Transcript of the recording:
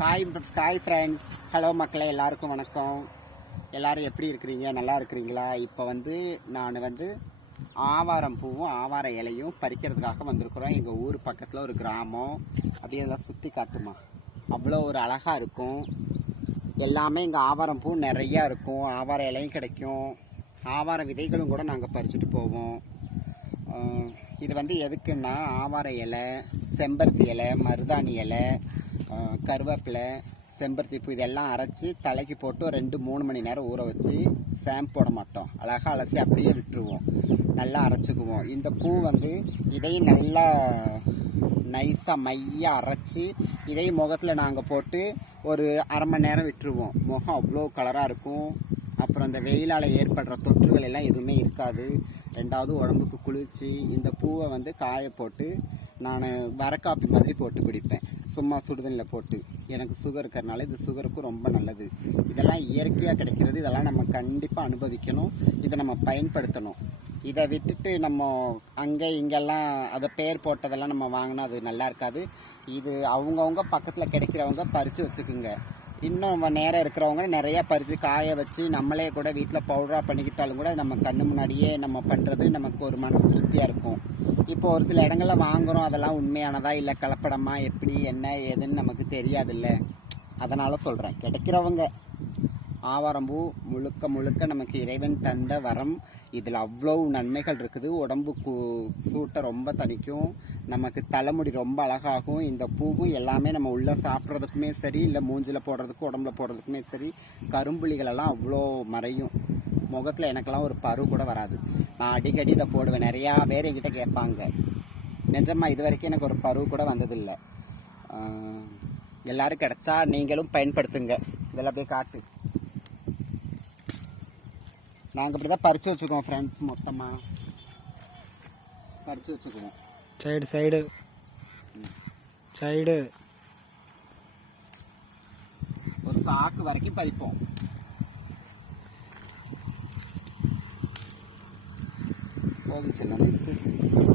Hi hi friends hello மக்களே எல்லாருக்கும் வணக்கம். எல்லாரும் எப்படி இருக்கிறீங்க? நல்லா இருக்கிறீங்களா? இப்போ வந்து நான் வந்து ஆவாரம் பூவும் ஆவார இலையும் பறிக்கிறதுக்காக வந்திருக்கிறோம். எங்கள் ஊர் பக்கத்தில் ஒரு கிராமம். அப்படியே அதெல்லாம் சுற்றி காட்டுமா. அவ்வளோ ஒரு அழகாக இருக்கும். எல்லாமே இங்கே ஆவாரம் பூ நிறையா இருக்கும். ஆவார இலையும் கிடைக்கும். ஆவார விதைகளும் கூட நாங்கள் பறிச்சுட்டு போவோம். இது வந்து எதுக்குன்னா ஆவார இலை செம்பருத்தி இலை மருதாணி இலை கருவேப்பிலை செம்பருத்தி பூ இதெல்லாம் அரைச்சி தலைக்கு போட்டு ஒரு ரெண்டு மூணு மணி நேரம் ஊற வச்சு ஷாம்பு போட மாட்டோம். அழகாக அலசி அப்படியே விட்டுருவோம். நல்லா அரைச்சிக்குவோம். இந்த பூ வந்து இதையும் நல்லா நைஸாக மையாக அரைச்சி இதையும் முகத்தில் நாங்கள் போட்டு ஒரு அரை மணி நேரம் விட்டுருவோம். முகம் அவ்வளோ கலராக இருக்கும். அப்புறம் இந்த வெயிலால் ஏற்படுற தொற்றுகள் எல்லாம் எதுவுமே இருக்காது. ரெண்டாவது உடம்புக்கு குளிர்ச்சி இந்த பூவை வந்து காய போட்டு நான் வரக்காப்பி மாதிரி போட்டு குடிப்பேன். சும்மா சுடுதண்ணில் போட்டு. எனக்கு சுகர் இருக்கிறனால இது சுகருக்கும் ரொம்ப நல்லது. இதெல்லாம் இயற்கையாக கிடைக்கிறது. இதெல்லாம் நம்ம கண்டிப்பாக அனுபவிக்கணும். இதை நம்ம பயன்படுத்தணும். இதை விட்டுட்டு நம்ம அங்கே இங்கெல்லாம் அதை பேர் போட்டதெல்லாம் நம்ம வாங்கினா அது நல்லா இருக்காது. இது அவங்கவுங்க பக்கத்தில் கிடைக்கிறவங்க பறித்து வச்சுக்குங்க. இன்னும் நேரம் இருக்கிறவங்க நிறைய பறித்து காய வச்சு நம்மளே கூட வீட்டில் பவுடராக பண்ணிக்கிட்டாலும் கூட நம்ம கண்ணு முன்னாடியே நம்ம பண்ணுறது நமக்கு ஒரு மனசு திருப்தியாக இருக்கும். இப்போ ஒரு சில இடங்களில் வாங்குகிறோம் அதெல்லாம் உண்மையானதா இல்லை கலப்படமா எப்படி என்ன ஏதுன்னு நமக்கு தெரியாதுல்ல. அதனால் சொல்கிறேன் கிடைக்கிறவங்க. ஆவாரம்பூ முழுக்க முழுக்க நமக்கு இறைவன் தந்த வரம். இதில் அவ்வளோ நன்மைகள் இருக்குது. உடம்புக்கு சூட்டை ரொம்ப தணிக்கும். நமக்கு தலைமுடி ரொம்ப அழகாகும். இந்த பூவும் எல்லாமே நம்ம உள்ளே சாப்பிட்றதுக்குமே சரி இல்லை மூஞ்சில் போடுறதுக்கும் உடம்புல போடுறதுக்குமே சரி கரும்புலிகளெல்லாம் அவ்வளோ மறையும். முகத்தில் எனக்கெல்லாம் ஒரு பரு கூட வராது. நான் அடிக்கடி இதை போடுவேன். நிறையா பேர் என்கிட்ட கேட்பாங்க. நிஜமாக இது வரைக்கும் எனக்கு ஒரு பருவு கூட வந்ததில்லை. எல்லோரும் கிடச்சா நீங்களும் பயன்படுத்துங்க. இதெல்லாம் அப்படியே காட்டு. நாங்கள் இப்படி தான் பறித்து வச்சுக்குவோம் ஃப்ரெண்ட்ஸ் மொத்தமாக பறித்து வச்சுக்குவோம். சைடு சைடு சைடு ஒரு சாக்கு வரைக்கும் பறிப்போம். போதும் செல்லம்